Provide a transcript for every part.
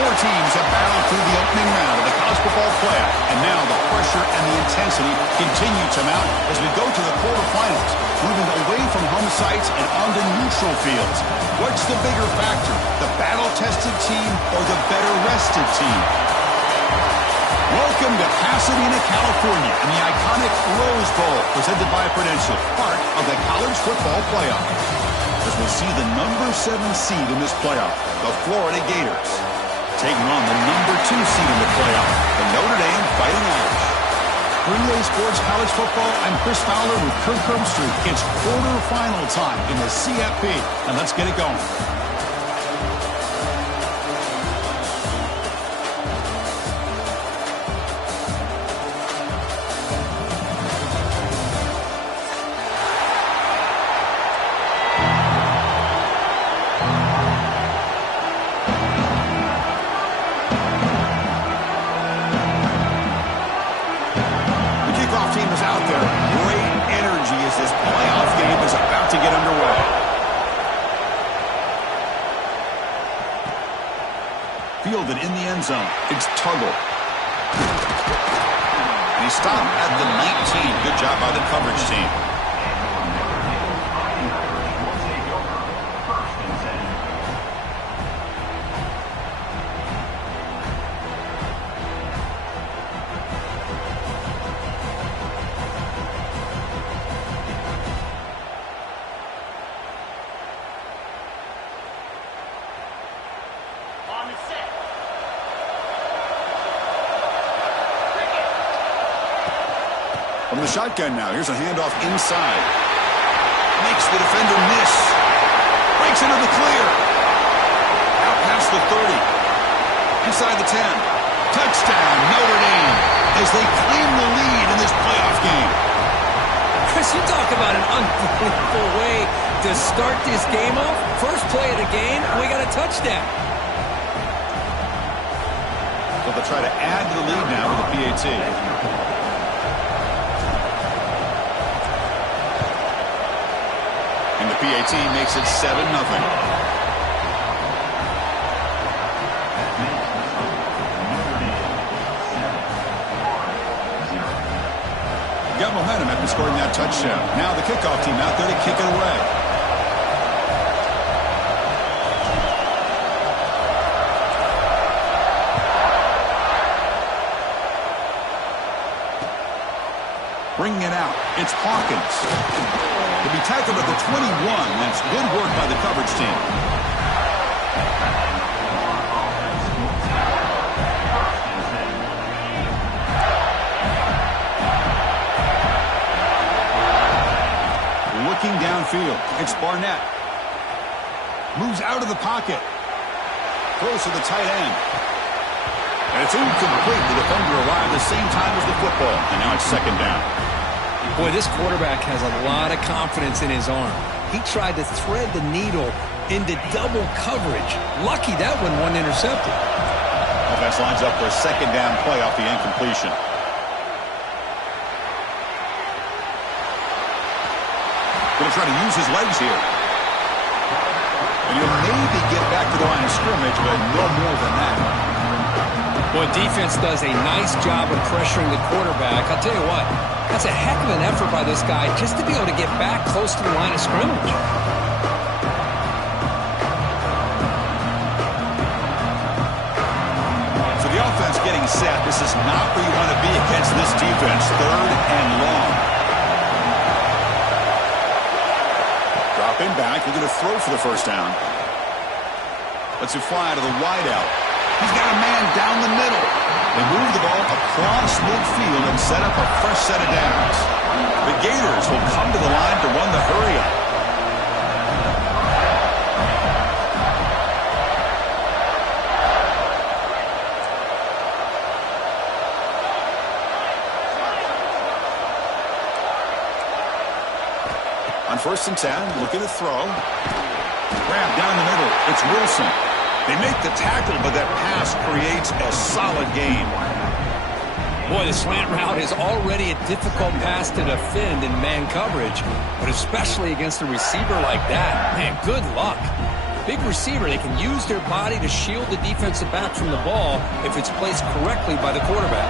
Four teams have battled through the opening round of the college football playoff, and now the pressure and the intensity continue to mount as we go to the quarterfinals, moving away from home sites and onto neutral fields. What's the bigger factor, the battle-tested team or the better-rested team? Welcome to Pasadena, California, and the iconic Rose Bowl, presented by Prudential, part of the college football playoff. As we'll see the number 7 seed in this playoff, the Florida Gators, taking on the number 2 seed in the playoff, the Notre Dame Fighting Irish. Relay Sports College Football, I'm Chris Fowler with Kirk Herbstreit. It's quarterfinal time in the CFP, and let's get it going. Fielded in the end zone. It's Tuggle. And he stopped at the 19. Good job by the coverage team. From the shotgun now, here's a handoff inside. Makes the defender miss. Breaks into the clear. Out past the 30. Inside the 10. Touchdown, Notre Dame, as they claim the lead in this playoff game. Chris, you talk about an unbelievable way to start this game off. First play of the game, we got a touchdown. So they'll try to add to the lead now with a PAT. PAT makes it 7-0. Got momentum after scoring that touchdown. Now the kickoff team out there to kick it away. Bringing it out. It's Hawkins. To be tackled at the 21. That's good work by the coverage team. Looking downfield. It's Barnett. Moves out of the pocket. Throws to the tight end. And it's incomplete. The defender arrived the same time as the football. And now it's second down. Boy, this quarterback has a lot of confidence in his arm. He tried to thread the needle into double coverage. Lucky that one wasn't intercepted. Offense lines up for a second down play off the incompletion. Going to try to use his legs here. And he'll maybe get back to the line of scrimmage, but no more than that. Boy, defense does a nice job of pressuring the quarterback. I'll tell you what, that's a heck of an effort by this guy just to be able to get back close to the line of scrimmage. So the offense getting set. This is not where you want to be against this defense. Third and long. Dropping back. We're going to throw for the first down. Lets it fly to the wideout. He's got a man down the middle. They move the ball across midfield and set up a fresh set of downs. The Gators will come to the line to run the hurry-up. On 1st and 10, looking to throw. Grab down the middle. It's Wilson. They make the tackle, but that pass creates a solid gain. Boy, the slant route is already a difficult pass to defend in man coverage, but especially against a receiver like that. Man, good luck. Big receiver, they can use their body to shield the defensive back from the ball if it's placed correctly by the quarterback.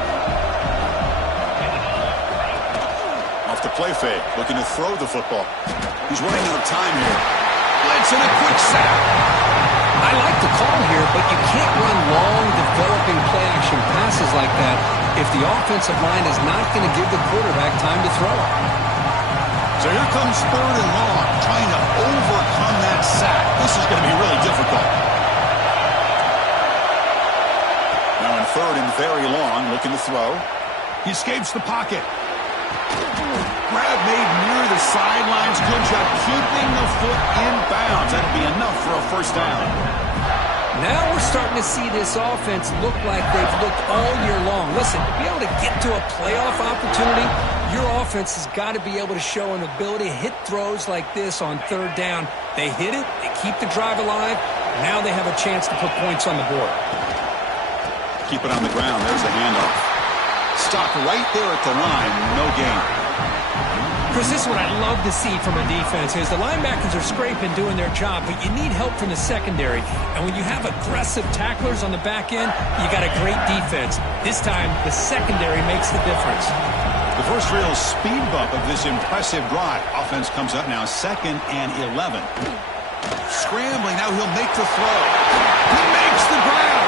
Off the play fake, looking to throw the football. He's running out of time here. Blitz and a quick sack. I like the call here, but you can't run long, developing play-action passes like that if the offensive line is not going to give the quarterback time to throw. So here comes 3rd and long, trying to overcome that sack. This is going to be really difficult. Now in 3rd and very long, looking to throw. He escapes the pocket. Grab made near the sidelines. Good job keeping the foot in bounds. That'd be enough for a first down. Now we're starting to see this offense look like they've looked all year long. Listen, to be able to get to a playoff opportunity, your offense has got to be able to show an ability to hit throws like this on 3rd down. They hit it, they keep the drive alive. Now they have a chance to put points on the board. Keep it on the ground. There's the handoff. Stop right there at the line. No gain. Chris, this is what I love to see from a defense is the linebackers are scraping, doing their job, but you need help from the secondary. And when you have aggressive tacklers on the back end, you got a great defense. This time, the secondary makes the difference. The first real speed bump of this impressive drive. Offense comes up now 2nd and 11. Scrambling, now he'll make the throw. He makes the grab.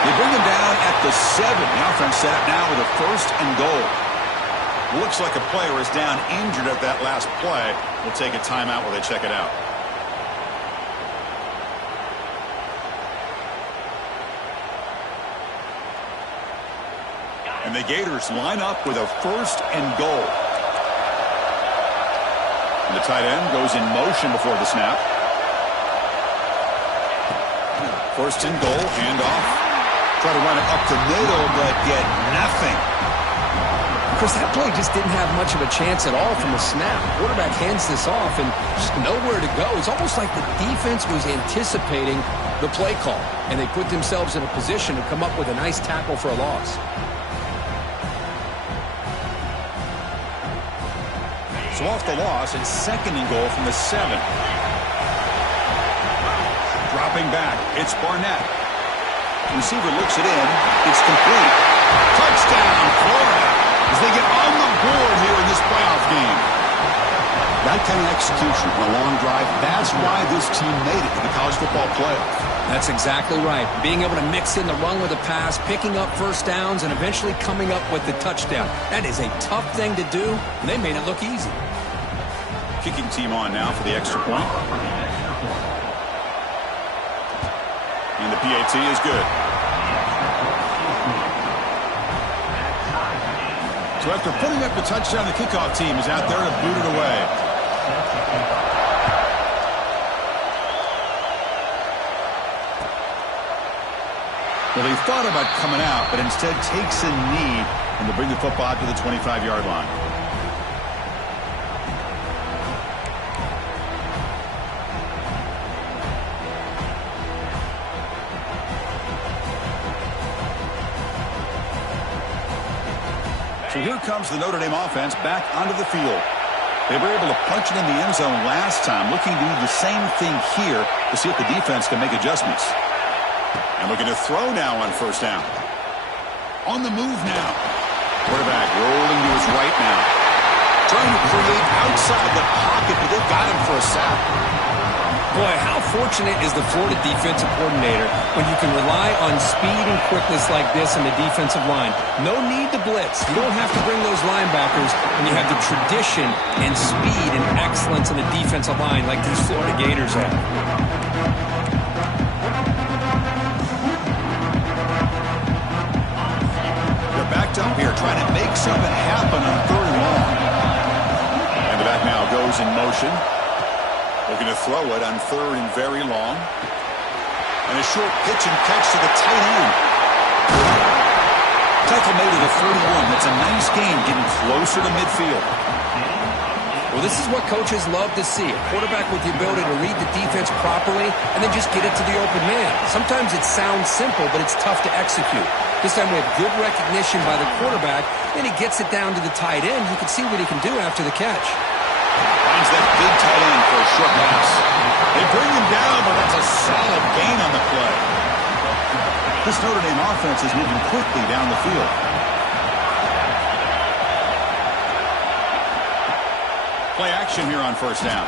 They bring him down at the 7. The offense set up now with a 1st and goal. Looks like a player is down injured at that last play. We'll take a timeout while they check it out. And the Gators line up with a 1st and goal. And the tight end goes in motion before the snap. 1st and goal, handoff. Try to run it up the middle, but get nothing. Chris, that play just didn't have much of a chance at all from the snap. Quarterback hands this off and just nowhere to go. It's almost like the defense was anticipating the play call, and they put themselves in a position to come up with a nice tackle for a loss. So off the loss, it's 2nd and goal from the 7. Dropping back, it's Barnett. The receiver looks it in. It's complete. Touchdown, Florida, as they get on the board here in this playoff game. That kind of execution on a long drive, that's why this team made it to the college football playoff. That's exactly right. Being able to mix in the run with a pass, picking up first downs, and eventually coming up with the touchdown. That is a tough thing to do, and they made it look easy. Kicking team on now for the extra point. And the PAT is good. So after putting up the touchdown, the kickoff team is out there to boot it away. Well, they thought about coming out, but instead takes a knee and to bring the football to the 25-yard line. So here comes the Notre Dame offense back onto the field. They were able to punch it in the end zone last time, looking to do the same thing here to see if the defense can make adjustments. And looking to throw now on first down. On the move now. Quarterback rolling to his right now. Trying to create outside the pocket, but they've got him for a sack. Boy, how fortunate is the Florida defensive coordinator when you can rely on speed and quickness like this in the defensive line. No need to blitz. You don't have to bring those linebackers when you have the tradition and speed and excellence in the defensive line like these Florida Gators have. They're backed up here trying to make something happen on third and long. And the back now goes in motion. Looking to throw it on third and very long. And a short pitch and catch to the tight end. Tackle made at the 41. That's a nice game, getting closer to midfield. Well, this is what coaches love to see. A quarterback with the ability to read the defense properly and then just get it to the open man. Sometimes it sounds simple, but it's tough to execute. This time we have good recognition by the quarterback. Then he gets it down to the tight end. You can see what he can do after the catch. Finds that big tight end for a short pass. They bring him down, but that's a solid gain on the play. This Notre Dame offense is moving quickly down the field. Play action here on first down.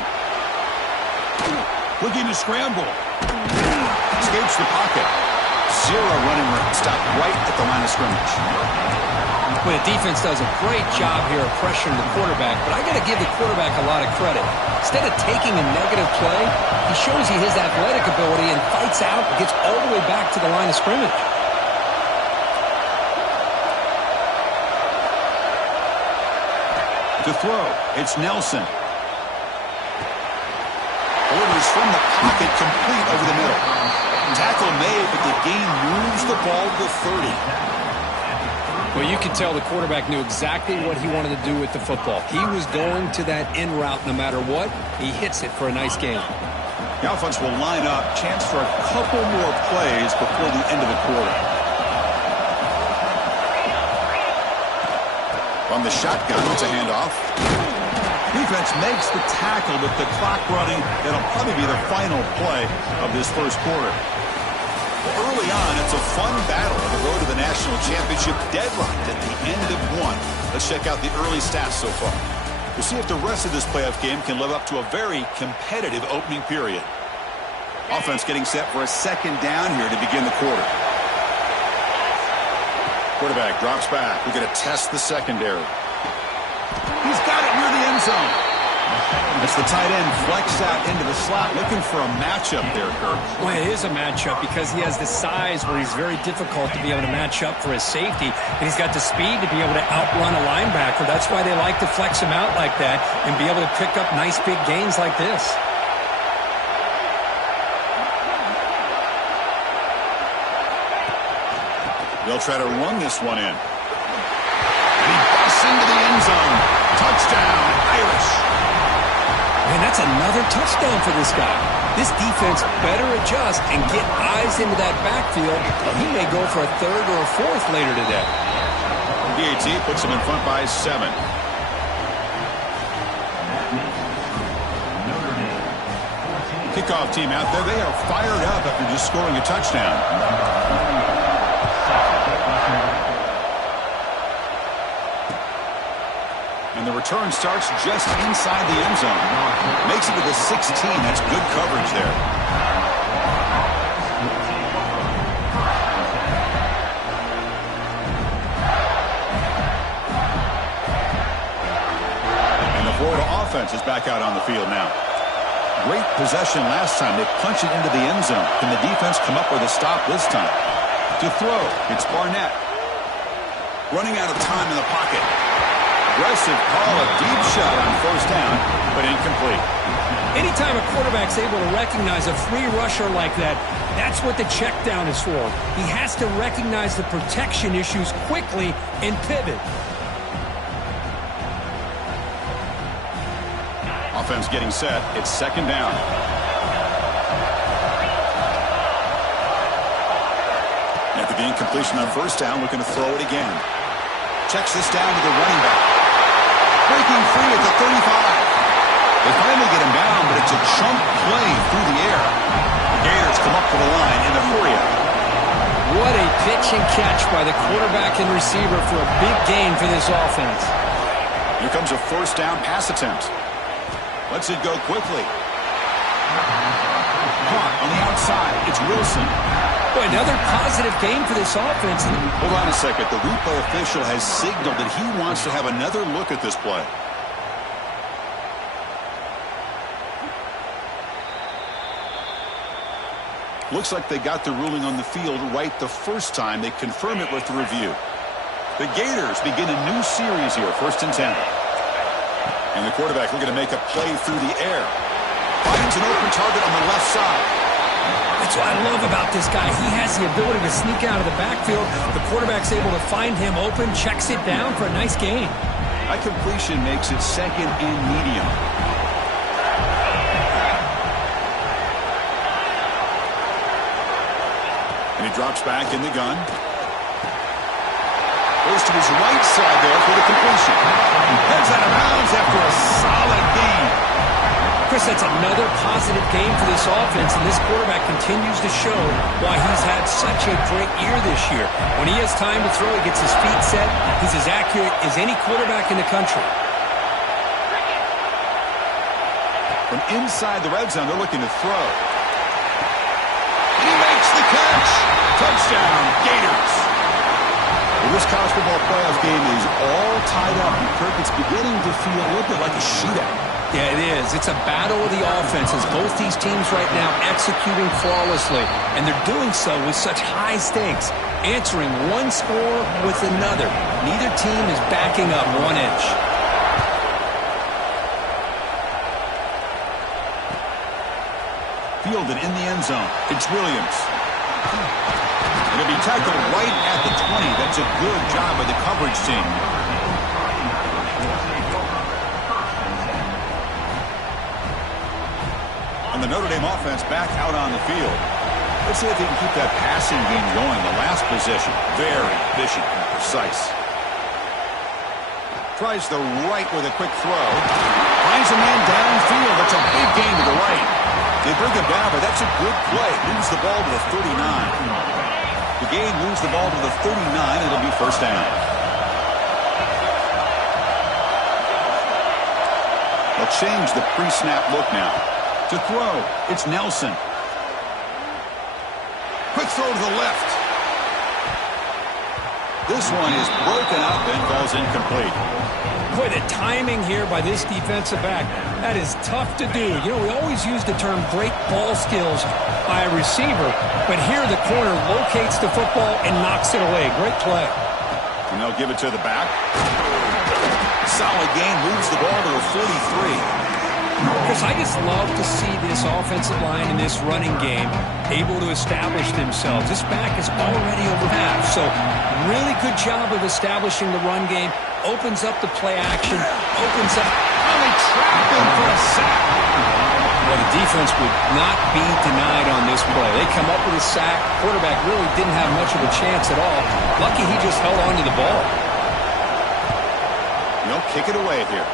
Looking to scramble. Escapes the pocket. Zero running room. Stop right at the line of scrimmage. Well, the defense does a great job here of pressuring the quarterback, but I got to give the quarterback a lot of credit. Instead of taking a negative play, he shows you his athletic ability and fights out and gets all the way back to the line of scrimmage. To throw, it's Nelson. Orders from the pocket, complete over the middle. Tackle made, but the gain moves the ball to the 30. Well, you can tell the quarterback knew exactly what he wanted to do with the football. He was going to that in route no matter what. He hits it for a nice gain. The offense will line up. Chance for a couple more plays before the end of the quarter. From the shotgun, it's a handoff. Defense makes the tackle with the clock running. That'll probably be the final play of this first quarter. Early on, it's a fun battle on the road to the national championship, deadlocked at the end of one. Let's check out the early stats so far. We'll see if the rest of this playoff game can live up to a very competitive opening period. Offense getting set for a second down here to begin the quarter. Quarterback drops back. We're going to test the secondary. He's got it near the end zone. It's the tight end flexed out into the slot, looking for a matchup there, Kirk. Well, it is a matchup because he has the size where he's very difficult to be able to match up for his safety, and he's got the speed to be able to outrun a linebacker. That's why they like to flex him out like that and be able to pick up nice big gains like this. They'll try to run this one in. He busts into the end zone. Touchdown, Irish. Man, that's another touchdown for this guy. This defense better adjust and get eyes into that backfield. He may go for a third or a fourth later today. BAT puts him in front by 7. Kickoff team out there. They are fired up after just scoring a touchdown. And the return starts just inside the end zone. Makes it to the 16. That's good coverage there. And the Florida offense is back out on the field now. Great possession last time. They punch it into the end zone. Can the defense come up with a stop this time? To throw, it's Barnett. Running out of time in the pocket. Aggressive call, a deep shot on first down, but incomplete. Anytime a quarterback's able to recognize a free rusher like that, that's what the check down is for. He has to recognize the protection issues quickly and pivot. Offense getting set. It's second down. After the incompletion on first down, looking to throw it again. Checks this down to the running back. Breaking free at the 35. They finally get him down, but it's a chunk play through the air. The Gators come up to the line in a hurry-up. What a pitch and catch by the quarterback and receiver for a big gain for this offense. Here comes a first down pass attempt. Lets it go quickly. Caught on the outside. It's Wilson. Boy, another positive game for this offense. Hold on a second. The replay official has signaled that he wants to have another look at this play. Looks like they got the ruling on the field right the first time. They confirm it with the review. The Gators begin a new series here, 1st and 10. And the quarterback looking to make a play through the air. Finds an open target on the left side. That's what I love about this guy. He has the ability to sneak out of the backfield. The quarterback's able to find him open, checks it down for a nice gain. That completion makes it second and medium. And he drops back in the gun. Goes to his right side there for the completion. Heads out of bounds after a solid gain. Chris, that's another positive game for this offense, and this quarterback continues to show why he's had such a great year this year. When he has time to throw, he gets his feet set. He's as accurate as any quarterback in the country. From inside the red zone, they're looking to throw. He makes the catch. Touchdown, Gators. Well, this college football playoff game is all tied up. And Kirk, it's beginning to feel a little bit like a shootout. Yeah, it is. It's a battle of the offenses. Both these teams right now executing flawlessly, and they're doing so with such high stakes, answering one score with another. Neither team is backing up 1 inch. Fielded in the end zone. It's Williams. It'll be tackled right at the 20. That's a good job by the coverage team. And the Notre Dame offense back out on the field. Let's see if they can keep that passing game going. The last possession, very efficient and precise. Tries the right with a quick throw. Finds a man downfield. That's a big gain to the right. They bring him down, but that's a good play. Moves the ball to the 39. The game moves the ball to the 39. It'll be first down. They'll change the pre-snap look now. To throw, it's Nelson. Quick throw to the left. This one is broken up and falls incomplete. Boy, the timing here by this defensive back, that is tough to do. You know, we always use the term great ball skills by a receiver, but here the corner locates the football and knocks it away. Great play. And they'll give it to the back. Solid gain, moves the ball to the 43. Chris, I just love to see this offensive line in this running game able to establish themselves. This back is already over half, so really good job of establishing the run game. Opens up the play action, opens up. Oh, they trapped him for a sack. Well, the defense would not be denied on this play. They come up with a sack. Quarterback really didn't have much of a chance at all. Lucky he just held on to the ball. They'll kick it away here.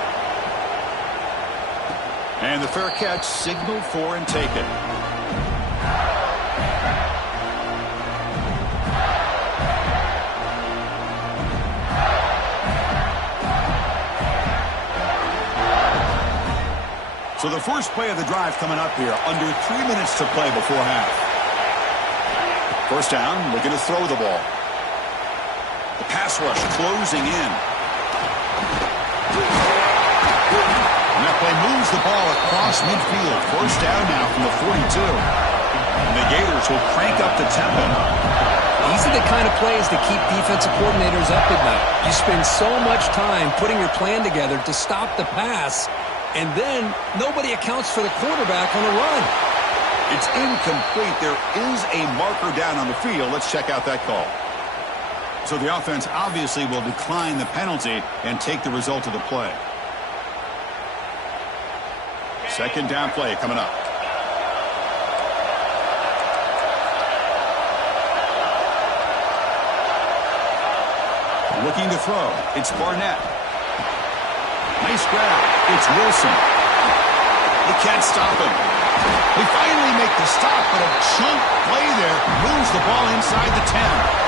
And the fair catch signaled for and taken. So the first play of the drive coming up here. Under 3 minutes to play before half. First down, looking to throw the ball. The pass rush closing in. And that play moves the ball across midfield. First down now from the 42. And the Gators will crank up the tempo. These are the kind of plays that keep defensive coordinators up at night. You spend so much time putting your plan together to stop the pass, and then nobody accounts for the quarterback on a run. It's incomplete. There is a marker down on the field. Let's check out that call. So the offense obviously will decline the penalty and take the result of the play. Second down play coming up. Looking to throw. It's Barnett. Nice grab. It's Wilson. They can't stop him. They finally make the stop, but a chunk play there moves the ball inside the 10.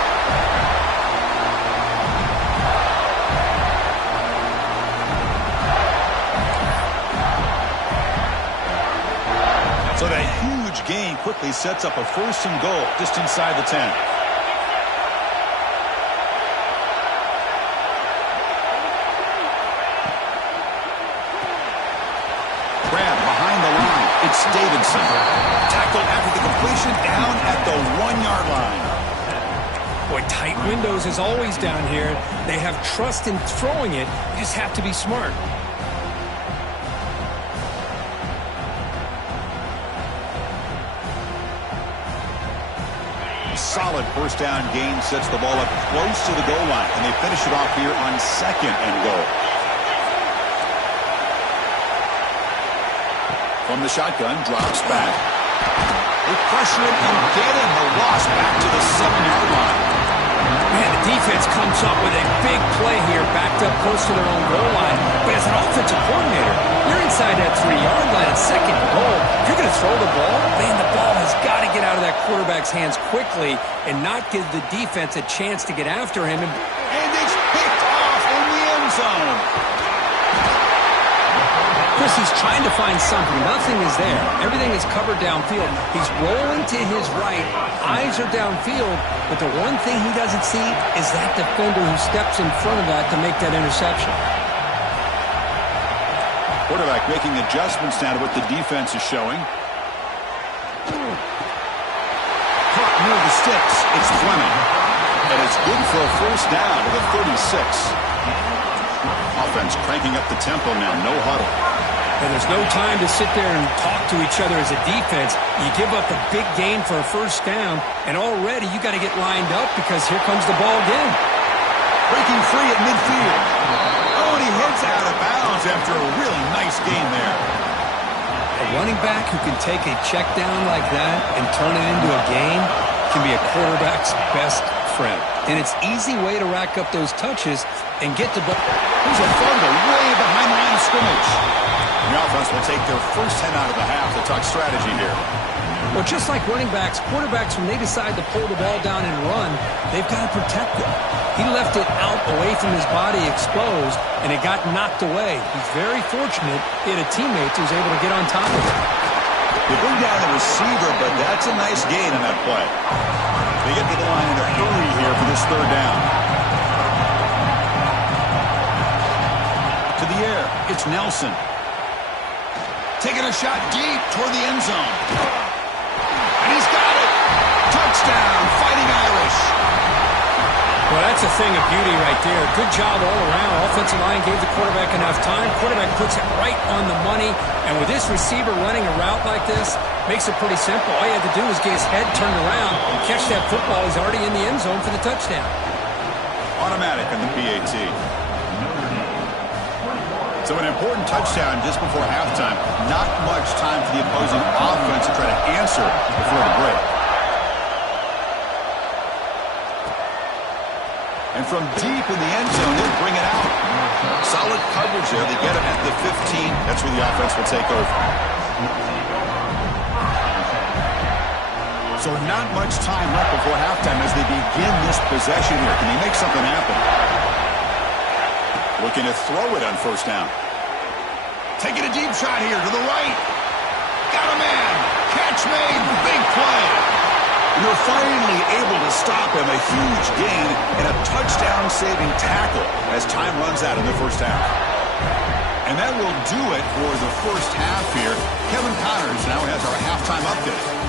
So that huge gain quickly sets up a first and goal just inside the 10. Grab behind the line. It's Davidson. Tackled after the completion down at the 1-yard line. Boy, tight windows is always down here. They have trust in throwing it. You just have to be smart. Solid first down gain sets the ball up close to the goal line, and they finish it off here on second and goal. From the shotgun, drops back. They pressure him and get him. The loss back to the 7-yard line. Man, the defense comes up with a big play here, backed up close to their own goal line. But as an offensive coordinator, you're inside that 3-yard line at second and goal. If you're going to throw the ball, man, the ball has got to get out of that quarterback's hands quickly and not give the defense a chance to get after him. And it's picked off in the end zone. Chris, he's trying to find something. Nothing is there. Everything is covered downfield. He's rolling to his right. Eyes are downfield. But the one thing he doesn't see is that defender who steps in front of that to make that interception. Quarterback making adjustments now to what the defense is showing. Caught near the sticks. It's Fleming. And it's good for a first down to the 36. Offense cranking up the tempo now. No huddle. And there's no time to sit there and talk to each other as a defense. You give up a big gain for a first down, and already you got to get lined up because here comes the ball again. Breaking free at midfield. Oh, and he heads out of bounds after a really nice gain there. A running back who can take a check down like that and turn it into a gain can be a quarterback's best friend. And it's an easy way to rack up those touches and get to ball. There's a fumble way behind the line of scrimmage. The offense will take their first 10 out of the half to talk strategy here. Well, just like running backs, quarterbacks, when they decide to pull the ball down and run, they've got to protect it. He left it out away from his body exposed, and it got knocked away. He's very fortunate he had a teammate who was able to get on top of it. They bring down the receiver, but that's a nice gain on that play. They get to the line in a hurry here for this third down. To the air, it's Nelson. Taking a shot deep toward the end zone. And he's got it. Touchdown, Fighting Irish. Well, that's a thing of beauty right there. Good job all around. Offensive line gave the quarterback enough time. Quarterback puts it right on the money. And with this receiver running a route like this, makes it pretty simple. All you had to do was get his head turned around and catch that football. He's already in the end zone for the touchdown. Automatic on the PAT. So an important touchdown just before halftime. Not much time for the opposing offense to try to answer before the break. And from deep in the end zone, they'll bring it out. Solid coverage there. They get it at the 15. That's where the offense will take over. So not much time left before halftime as they begin this possession here. Can they make something happen? Looking to throw it on first down. Taking a deep shot here to the right. Got a man. Catch made. Big play. And they're finally able to stop him. A huge gain and a touchdown-saving tackle as time runs out in the first half. And that will do it for the first half here. Kevin Connors now has our halftime update.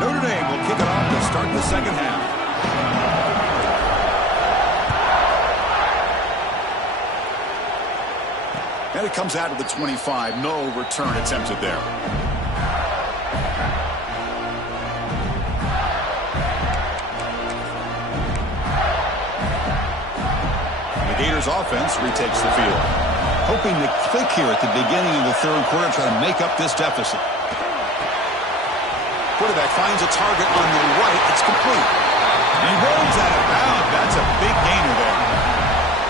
Notre Dame will kick it off to start the second half. And it comes out of the 25. No return attempted there. The Gators offense retakes the field. Hoping to click here at the beginning of the third quarter, try to make up this deficit. Quarterback finds a target on the right. It's complete. He rolls out of bounds. That's a big gainer there.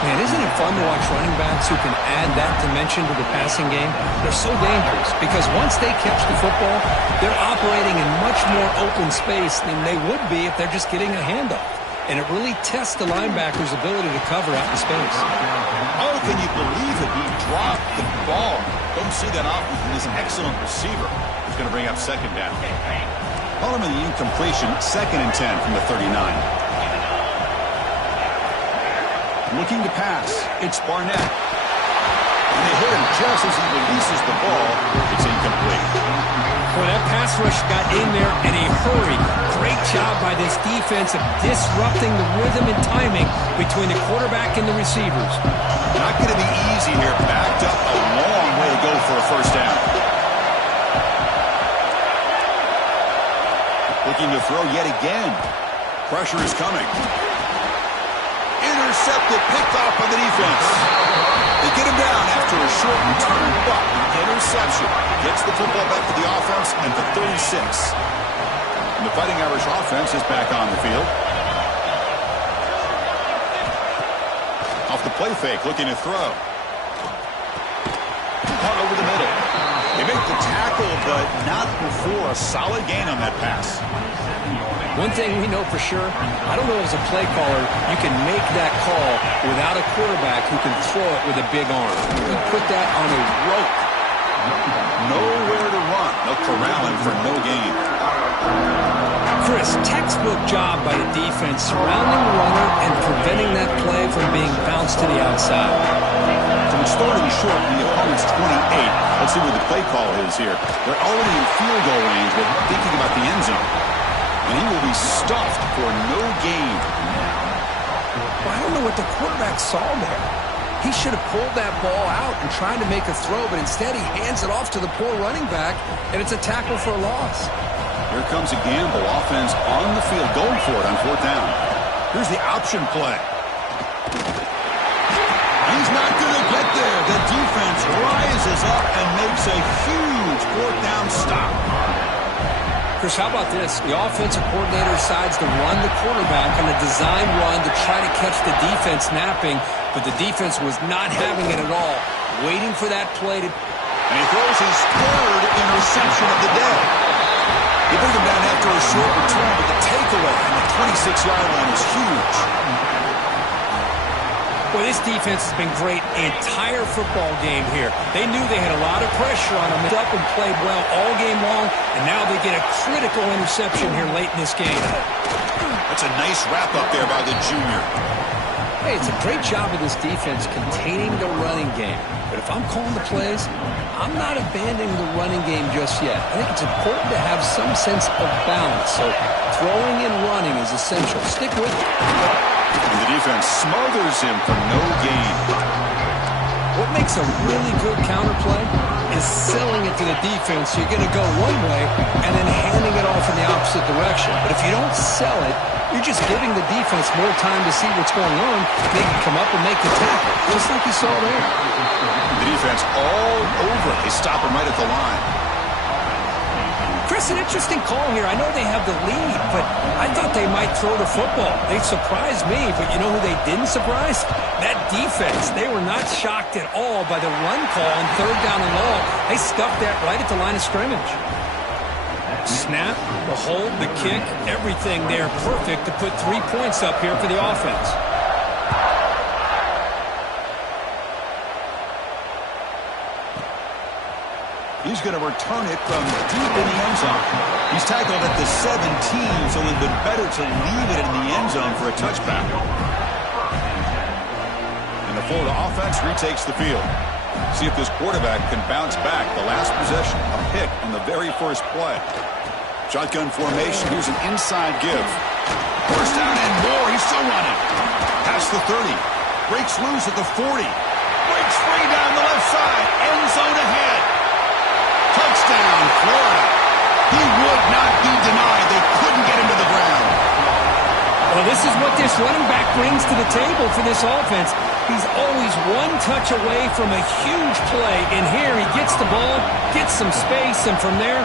Man, isn't it fun to watch running backs who can add that dimension to the passing game? They're so dangerous because once they catch the football, they're operating in much more open space than they would be if they're just getting a handoff. And it really tests the linebacker's ability to cover out in space. Oh, can you believe it? He dropped the ball. Don't see that often from this excellent receiver. He's going to bring up second down. Following the incompletion, 2nd and 10 from the 39. Looking to pass. It's Barnett. And they hit him just as he releases the ball. It's incomplete. Well, that pass rush got in there in a hurry. Great job by this defense of disrupting the rhythm and timing between the quarterback and the receivers. Not going to be easy here. Backed up a long way to go for a first down. Looking to throw yet again. Pressure is coming. intercepted, picked off by the defense. They get him down after a short return, but the interception gets the football back to the offense and the 36. And the Fighting Irish offense is back on the field. Off the play fake, looking to throw. Caught over the middle. They make the tackle, but not before a solid gain on that pass. One thing we know for sure, I don't know as a play caller, you can make that call without a quarterback who can throw it with a big arm. You put that on a rope. Nowhere to run. They'll corral him for no gain. Chris, textbook job by the defense surrounding the runner and preventing that play from being bounced to the outside. So it's starting short from the opponent's 28. Let's see what the play call is here. They're already in field goal range, but thinking about the end zone. And he will be stuffed for no gain. Well, I don't know what the quarterback saw there. He should have pulled that ball out and tried to make a throw, but instead he hands it off to the poor running back, and it's a tackle for a loss. Here comes a gamble. Offense on the field, going for it on fourth down. Here's the option play. He's not going to get there. The defense rises up and makes a huge fourth down stop. Chris, how about this? The offensive coordinator decides to run the quarterback on a design run to try to catch the defense napping, but the defense was not having it at all, waiting for that play to... And he throws his third interception of the day. They bring him down after a short return, but the takeaway on the 26-yard line is huge. Well, this defense has been great the entire football game here. They knew they had a lot of pressure on them, up and played well all game long, and now they get a critical interception here late in this game. That's a nice wrap-up there by the junior. Hey, it's a great job of this defense containing the running game. But if I'm calling the plays, I'm not abandoning the running game just yet. I think it's important to have some sense of balance. So throwing and running is essential. Stick with it. And the defense smothers him for no gain. What makes a really good counterplay is selling it to the defense. You're going to go one way and then handing it off in the opposite direction. But if you don't sell it, you're just giving the defense more time to see what's going on. They can come up and make the tackle, just like you saw there. The defense all over it. They stop him right at the line. Chris, an interesting call here. I know they have the lead, but I thought they might throw the football. They surprised me, but you know who they didn't surprise? That defense. They were not shocked at all by the run call on third down and long. They stuffed that right at the line of scrimmage. Snap, the hold, the kick, everything there perfect to put 3 points up here for the offense. He's going to return it from deep in the end zone. He's tackled at the 17, so it would have been better to leave it in the end zone for a touchback. And the Florida offense retakes the field. See if this quarterback can bounce back. The last possession, a pick on the very first play. Shotgun formation. Here's an inside give. First down and more. He's still running. Past the 30. Breaks loose at the 40. Breaks free down the left side. End zone ahead. Touchdown, Florida. He would not be denied. They couldn't get him to the ground. Well, this is what this running back brings to the table for this offense. He's always one touch away from a huge play. And here he gets the ball, gets some space, and from there,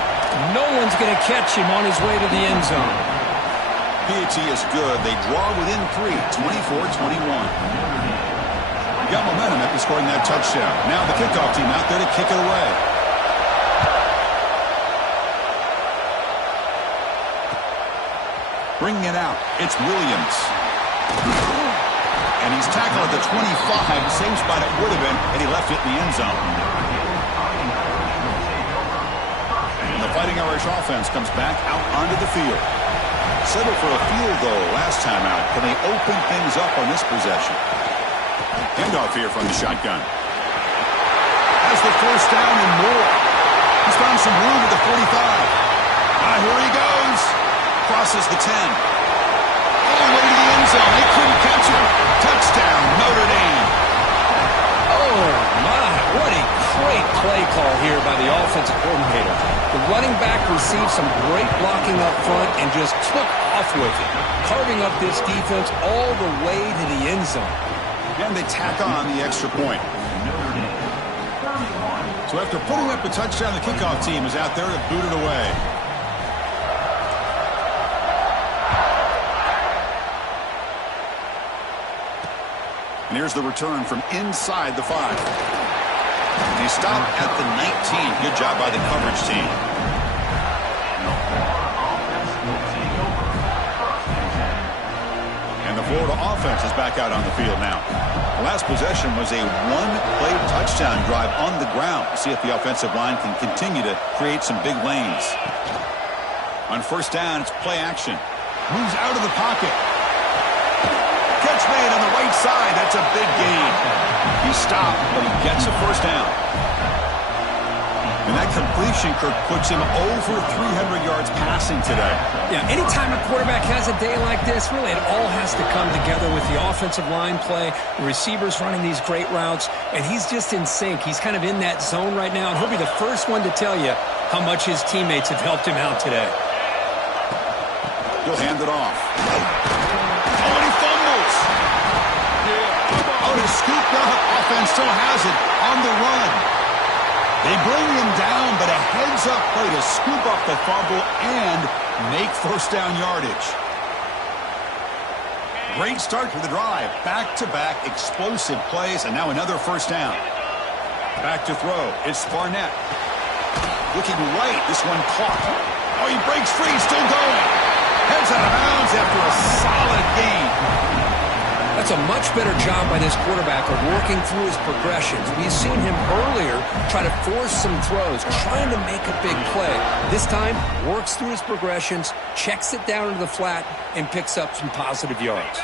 no one's going to catch him on his way to the end zone. PAT is good. They draw within 3, 24-21. You got momentum after scoring that touchdown. Now the kickoff team out there to kick it away. Bringing it out, it's Williams. And he's tackled at the 25, same spot it would have been, and he left it in the end zone. And the Fighting Irish offense comes back out onto the field. Settled for a field goal last time out. Can they open things up on this possession? Handoff here from the shotgun. Has the first down and more. He's found some room at the 45. Here he goes. Crosses the 10. All the way to the end zone. They couldn't catch him. Touchdown, Notre Dame. Oh, my. What a great play call here by the offensive coordinator. The running back received some great blocking up front and just took off with it, carving up this defense all the way to the end zone. And they tack on the extra point. So after putting up a touchdown, the kickoff team is out there to boot it away. And here's the return from inside the 5. He stopped at the 19. Good job by the coverage team. And the Florida offense is back out on the field now. The last possession was a one-play touchdown drive on the ground. See if the offensive line can continue to create some big lanes. On first down, it's play action. Moves out of the pocket. Catch made on the right side. That's a big gain. He stopped, but he gets a first down. And that completion, Kirk, puts him over 300 yards passing today. Yeah, anytime a quarterback has a day like this, really it all has to come together with the offensive line play, the receivers running these great routes, and he's just in sync. He's kind of in that zone right now, and he'll be the first one to tell you how much his teammates have helped him out today. He'll hand it off. Oh, and he fumbles. Oh, the scoop offense still has it on the run. They bring him down, but a heads-up play to scoop up the fumble and make first down yardage. Great start to the drive. Back-to-back explosive plays, and now another first down. Back to throw. It's Barnett. Looking right. This one caught. Oh, he breaks free. Still going. Heads out of bounds after a solid gain. That's a much better job by this quarterback of working through his progressions. We've seen him earlier try to force some throws, trying to make a big play. This time, works through his progressions, checks it down into the flat, and picks up some positive yards.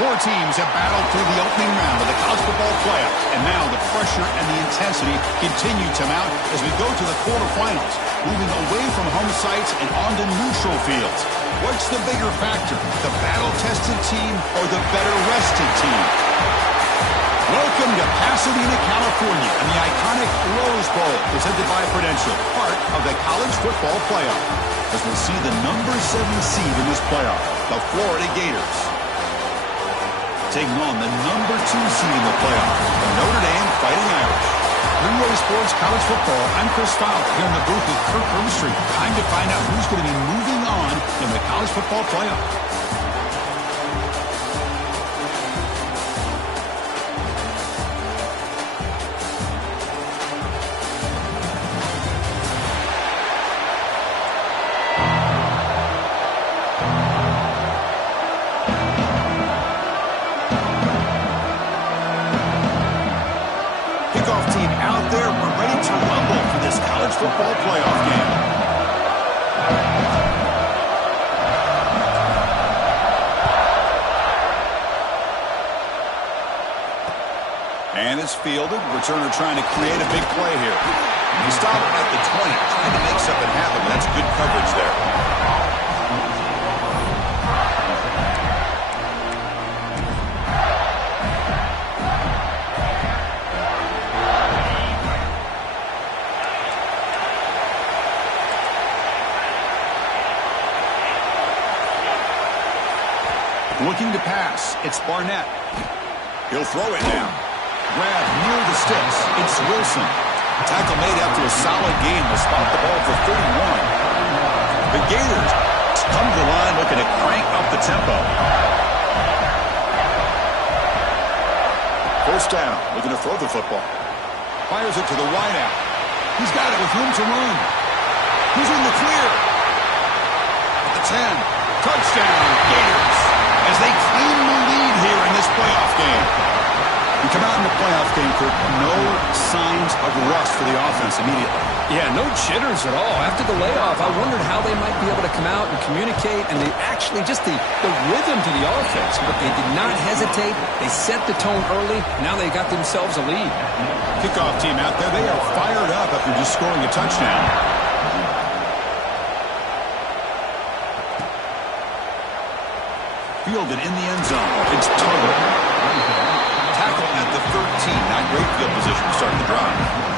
Four teams have battled through the opening round of the college football playoff, and now the pressure and the intensity continue to mount as we go to the quarterfinals, moving away from home sites and onto neutral fields. What's the bigger factor, the battle-tested team or the better-rested team? Welcome to Pasadena, California, and the iconic Rose Bowl, presented by Prudential, part of the college football playoff, as we'll see the number 7 seed in this playoff, the Florida Gators, taking on the number 2 seed in the playoff, the Notre Dame Fighting Irish. Three-Way Sports College Football, I'm Chris Fowler, here in the booth with Kirk Hermstreet. Time to find out who's going to be moving on in the college football playoff. Team out there, we're ready to rumble for this college football playoff game. And it's fielded. Returner trying to create a big play here. He stopped at the 20, trying to make something happen, but that's good coverage there. Looking to pass, it's Barnett. He'll throw it down. Grab near the sticks, it's Wilson. Tackle made after a solid gain. They'll spot the ball for 31. The Gators come to the line looking to crank up the tempo. First down, looking to throw the football. Fires it to the wideout. He's got it with room to run. He's in the clear. At the 10. Touchdown, Gators, as they claim the lead here in this playoff game. You come out in the playoff game, Kirk, no signs of rust for the offense immediately. Yeah, no jitters at all. After the layoff, I wondered how they might be able to come out and communicate, and they actually just the rhythm to the offense. But they did not hesitate. They set the tone early. Now they got themselves a lead. Kickoff team out there, they are fired up after just scoring a touchdown. Fielded in the end zone. It's Tuttle. Tackle at the 13. Not great field position to start the drive.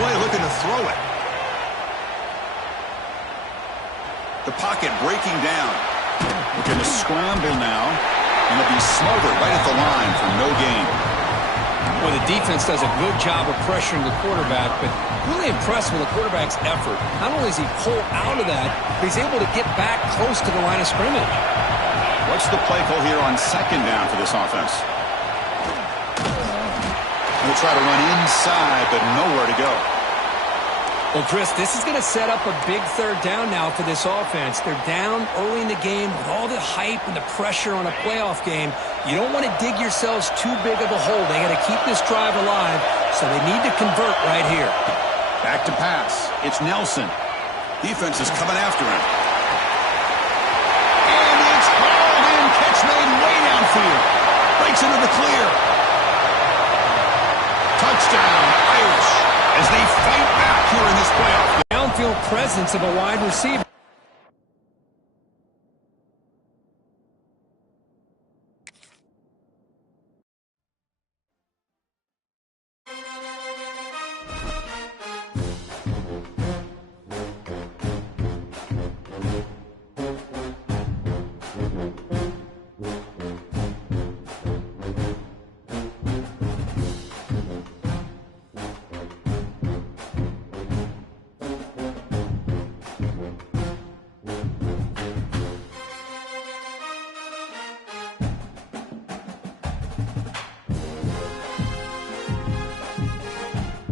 Play looking to throw it. The pocket breaking down. Looking to scramble now. And it'll be smothered right at the line for no gain. Well, the defense does a good job of pressuring the quarterback, but really impressed with the quarterback's effort. Not only does he pull out of that, but he's able to get back close to the line of scrimmage. What's the play call here on second down for this offense? They'll try to run inside, but nowhere to go. Well, Chris, this is going to set up a big third down now for this offense. They're down early in the game with all the hype and the pressure on a playoff game. You don't want to dig yourselves too big of a hole. They got to keep this drive alive, so they need to convert right here. Back to pass. It's Nelson. Defense is coming after him. And it's hauled in. Catch made way downfield. Breaks into the clear. Touchdown, Irish, as they fight back here in this playoff. Downfield presence of a wide receiver.